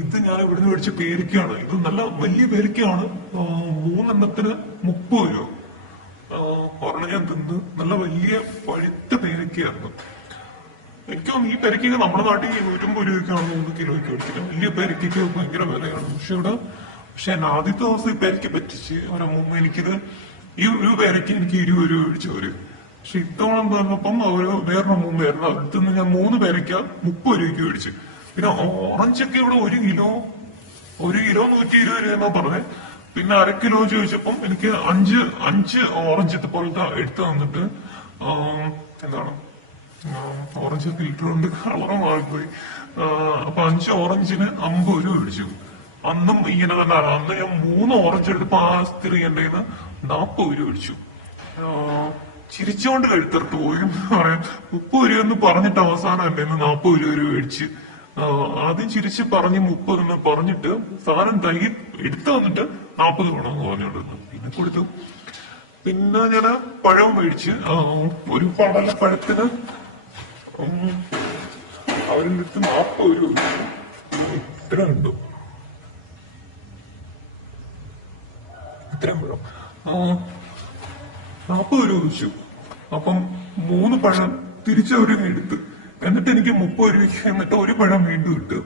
ഇത് ഞാൻ ഇവിടുന്ന് മേടിച്ച പേരയ്ക്കാണ്. ഇത് നല്ല വലിയ പേരയ്ക്കാണ്. 3 എണ്ണത്തിന് 30 രൂപ. ഒരെണ്ണം ഞാൻ തിന്ന്. നല്ല വലിയ പഴുത്ത പേരയ്ക്കായിരുന്നു. എനിക്ക് തോന്നുന്നു ഈ പേരയ്ക്കൊക്കെ നമ്മുടെ നാട്ടിൽ 150 രൂപയ്ക്കാണ് 3 കിലോയ്ക്ക് മേടിക്കുന്നത്. വലിയ പേരയ്ക്കൊക്കെ ഭയങ്കര വിലയാണ്. പക്ഷെ എന്നെ ആദ്യത്തെ ദിവസം ഈ പേരയ്ക്ക് പറ്റിച്ച് അവരമ്മ എനിക്കിത് ഈ ഒരു പേരയ്ക്ക് എനിക്ക് 20 രൂപ മേടിച്ചവര്. പക്ഷെ ഇത്തവണ പറഞ്ഞപ്പം അവര് വേറൊരു 3 പേരുന്നു. അടുത്ത് നിന്ന് ഞാൻ 3 പേരയ്ക്ക് 30 രൂപയ്ക്ക് മേടിച്ചു. പിന്നെ ഓറഞ്ചൊക്കെ ഇവിടെ 1 കിലോ 120 രൂപ പറഞ്ഞേ. പിന്നെ 1/2 കിലോ ചോദിച്ചപ്പം എനിക്ക് അഞ്ച് ഓറഞ്ച് പോലത്തെ എടുത്തു തന്നിട്ട് എന്താണ് ഓറഞ്ച് ഫിൽറ്റർ കൊണ്ട് കളറ് മാറിപ്പോയി. അപ്പൊ 5 ഓറഞ്ചിന് 50 രൂപ മേടിച്ചു. അന്നും ഇങ്ങനെ തന്നെ. അന്ന് ഞാൻ 3 ഓറഞ്ച് എടുത്തപ്പോ ആ സ്ത്രീ എന്റെ കയ്യിൽ 40 രൂപ മേടിച്ചു. ചിരിച്ചുകൊണ്ട് കഴുത്തറുത്ത് പോയി പറയാം. 30 രൂപ എന്ന് പറഞ്ഞിട്ട് അവസാനം എന്റെ 40 രൂപ മേടിച്ച്. ആദ്യം ചിരിച്ച് പറഞ്ഞ് 30 എന്ന് പറഞ്ഞിട്ട് സാധനം എടുത്തു വന്നിട്ട് 40 വേണമെന്ന് പറഞ്ഞോണ്ടിരുന്നു. പിന്നെ കൊടുത്തു. പിന്നെ ഞാൻ പഴം മേടിച്ച് ഒരു പടലപ്പഴത്തിന് അവരുടെ അടുത്ത് 40 രൂപ. ഇത്ര ഉണ്ടോ? ഇത്രയും പഴം 40 രൂപ വെച്ചു. അപ്പം 3 പഴം തിരിച്ചവര് എടുത്ത്. എന്നിട്ട് എനിക്ക് 30 രൂപയ്ക്ക് എന്നിട്ട് ഒരു പഴം വീണ്ടും ഇട്ട്.